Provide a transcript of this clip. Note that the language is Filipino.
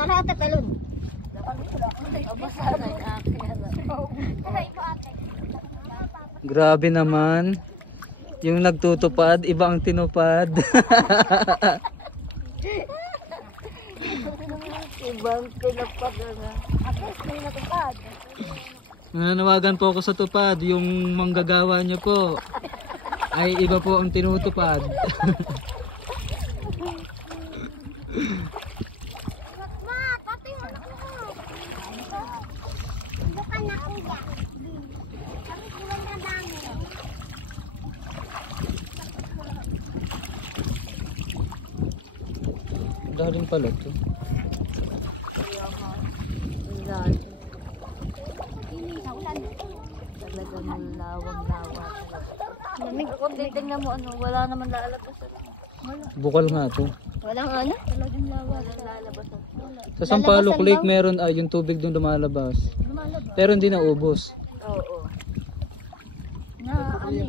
Tara, tatalon. Grabe naman. Yung nagtutupad, iba ang tinupad. Ibang tinupad na. Tinupad. Nananawagan po ako sa tupad. Yung manggagawa niyo po ay iba po ang tinutupad. Daling pala to. Talagang lawang-lawa. Kung titignan mo, wala naman lalabas. Bukal nga to. Walang ano? Talagang lawa. Walang lalabas. Sa Sampaloc Lake meron ay yung tubig doon lumalabas. Pero hindi na ubos. Oo. Na ano,